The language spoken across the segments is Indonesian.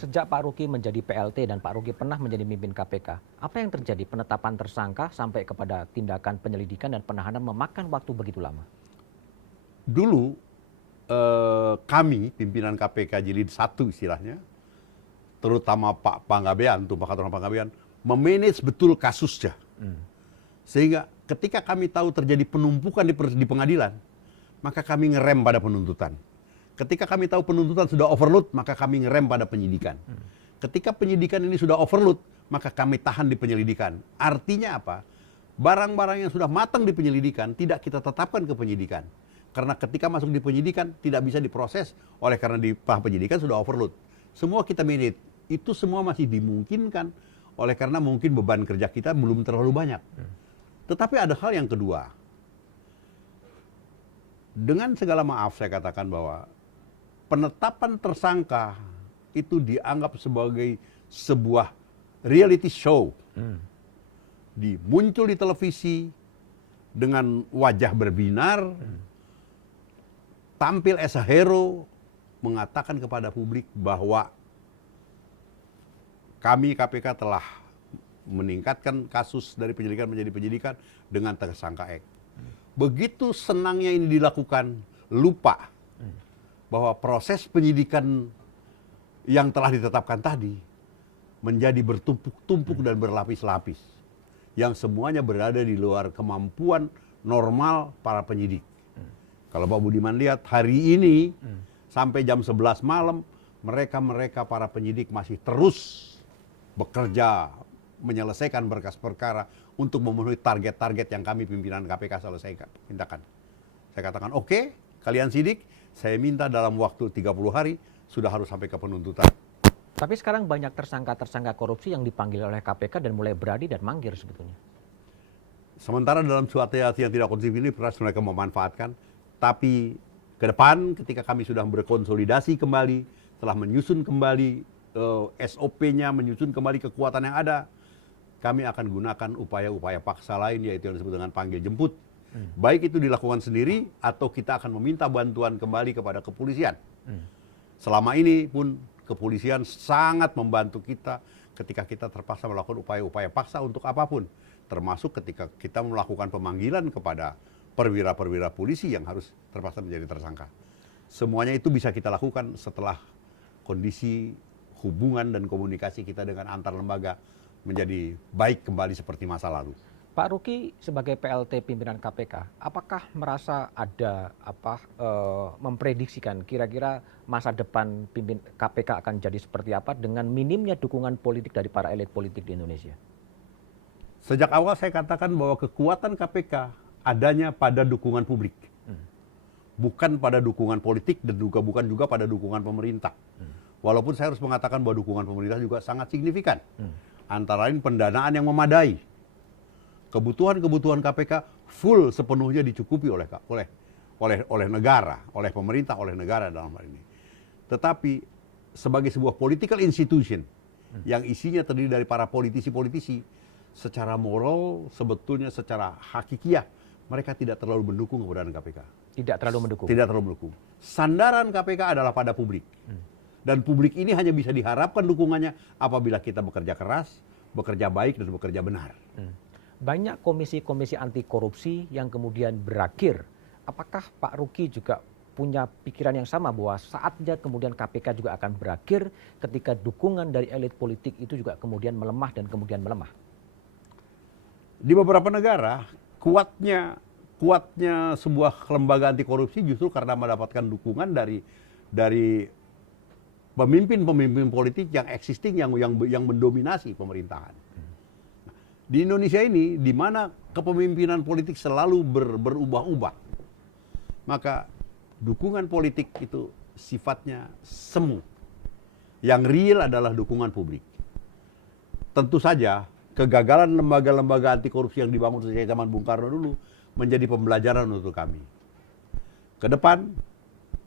Sejak Pak Ruki menjadi PLT dan Pak Ruki pernah menjadi pemimpin KPK, apa yang terjadi penetapan tersangka sampai kepada tindakan penyelidikan dan penahanan memakan waktu begitu lama? Dulu kami pimpinan KPK Jilid 1 istilahnya, terutama Pak Panggabean, Tumpah Katorang Panggabean, memanage betul kasusnya. Sehingga ketika kami tahu terjadi penumpukan di pengadilan, maka kami ngerem pada penuntutan. Ketika kami tahu penuntutan sudah overload, maka kami ngerem pada penyidikan. Ketika penyidikan ini sudah overload, maka kami tahan di penyelidikan. Artinya apa? Barang-barang yang sudah matang di penyelidikan tidak kita tetapkan ke penyidikan. Karena ketika masuk di penyidikan tidak bisa diproses oleh karena di penyidikan sudah overload. Semua kita manage. Itu semua masih dimungkinkan oleh karena mungkin beban kerja kita belum terlalu banyak. Tetapi ada hal yang kedua. Dengan segala maaf saya katakan bahwa penetapan tersangka itu dianggap sebagai sebuah reality show. Muncul di televisi dengan wajah berbinar, tampil as a hero, mengatakan kepada publik bahwa kami KPK telah meningkatkan kasus dari penyelidikan menjadi penyidikan dengan tersangka X. Begitu senangnya ini dilakukan, lupa bahwa proses penyidikan yang telah ditetapkan tadi menjadi bertumpuk-tumpuk dan berlapis-lapis. Yang semuanya berada di luar kemampuan normal para penyidik. Kalau Pak Budiman lihat hari ini sampai jam 11 malam, mereka para penyidik masih terus bekerja menyelesaikan berkas perkara untuk memenuhi target-target yang kami pimpinan KPK selesaikan. Saya katakan, oke, kalian sidik, saya minta dalam waktu 30 hari sudah harus sampai ke penuntutan. Tapi sekarang banyak tersangka-tersangka korupsi yang dipanggil oleh KPK dan mulai berani dan manggil sebetulnya. Sementara dalam suatu yang tidak kondusif ini, mereka memanfaatkan. Tapi ke depan ketika kami sudah berkonsolidasi kembali, telah menyusun kembali SOP-nya, menyusun kembali kekuatan yang ada, kami akan gunakan upaya-upaya paksa lain, yaitu yang disebut dengan panggil jemput. Baik itu dilakukan sendiri atau kita akan meminta bantuan kembali kepada kepolisian. Selama ini pun kepolisian sangat membantu kita ketika kita terpaksa melakukan upaya-upaya paksa untuk apapun. Termasuk ketika kita melakukan pemanggilan kepada perwira-perwira polisi yang harus terpaksa menjadi tersangka. Semuanya itu bisa kita lakukan setelah kondisi hubungan dan komunikasi kita dengan antar lembaga menjadi baik kembali seperti masa lalu. Pak Ruki sebagai PLT pimpinan KPK, apakah merasa ada memprediksikan kira-kira masa depan pimpin KPK akan jadi seperti apa dengan minimnya dukungan politik dari para elit politik di Indonesia? Sejak awal saya katakan bahwa kekuatan KPK adanya pada dukungan publik. Bukan pada dukungan politik dan bukan juga pada dukungan pemerintah. Walaupun saya harus mengatakan bahwa dukungan pemerintah juga sangat signifikan. Antara lain pendanaan yang memadai. Kebutuhan-kebutuhan KPK full sepenuhnya dicukupi oleh negara, oleh pemerintah, oleh negara dalam hal ini. Tetapi sebagai sebuah political institution yang isinya terdiri dari para politisi-politisi, secara moral sebetulnya secara hakikiah mereka tidak terlalu mendukung keberadaan KPK. Tidak terlalu mendukung. Tidak terlalu mendukung. Sandaran KPK adalah pada publik. Dan publik ini hanya bisa diharapkan dukungannya apabila kita bekerja keras, bekerja baik dan bekerja benar. Banyak komisi-komisi anti korupsi yang kemudian berakhir. Apakah Pak Ruki juga punya pikiran yang sama bahwa saatnya kemudian KPK juga akan berakhir ketika dukungan dari elit politik itu juga kemudian melemah dan kemudian melemah? Di beberapa negara kuatnya sebuah lembaga anti korupsi justru karena mendapatkan dukungan dari pemimpin-pemimpin politik yang existing yang mendominasi pemerintahan. Di Indonesia ini, di mana kepemimpinan politik selalu berubah-ubah, maka dukungan politik itu sifatnya semu. Yang real adalah dukungan publik. Tentu saja, kegagalan lembaga-lembaga anti korupsi yang dibangun sejak zaman Bung Karno dulu menjadi pembelajaran untuk kami. Ke depan,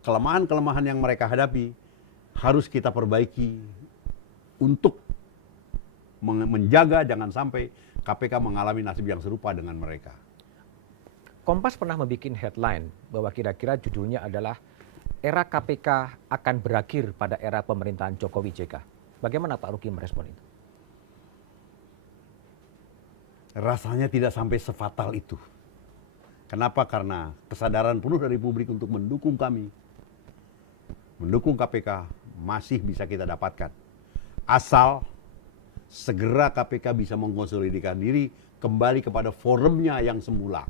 kelemahan-kelemahan yang mereka hadapi harus kita perbaiki untuk menjaga jangan sampai KPK mengalami nasib yang serupa dengan mereka. Kompas pernah membuat headline bahwa kira-kira judulnya adalah era KPK akan berakhir pada era pemerintahan Jokowi JK. Bagaimana Pak Ruki merespon itu? Rasanya tidak sampai sefatal itu. Kenapa? Karena kesadaran penuh dari publik untuk mendukung kami, mendukung KPK masih bisa kita dapatkan. Asal segera KPK bisa mengkonsolidasikan diri kembali kepada forumnya yang semula.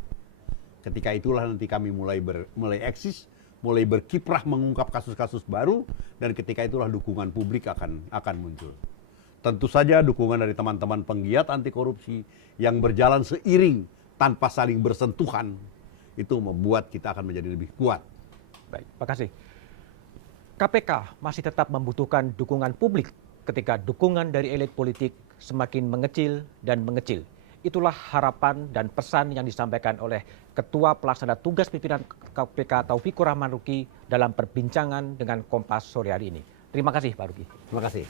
Ketika itulah nanti kami mulai eksis, mulai berkiprah mengungkap kasus-kasus baru, dan ketika itulah dukungan publik akan muncul. Tentu saja dukungan dari teman-teman penggiat anti korupsi yang berjalan seiring tanpa saling bersentuhan, itu membuat kita akan menjadi lebih kuat. Baik, terima kasih. KPK masih tetap membutuhkan dukungan publik ketika dukungan dari elit politik semakin mengecil dan mengecil. Itulah harapan dan pesan yang disampaikan oleh Ketua Pelaksana Tugas Pimpinan KPK Taufikur Rahman Ruki dalam perbincangan dengan Kompas sore hari ini. Terima kasih Pak Ruki. Terima kasih.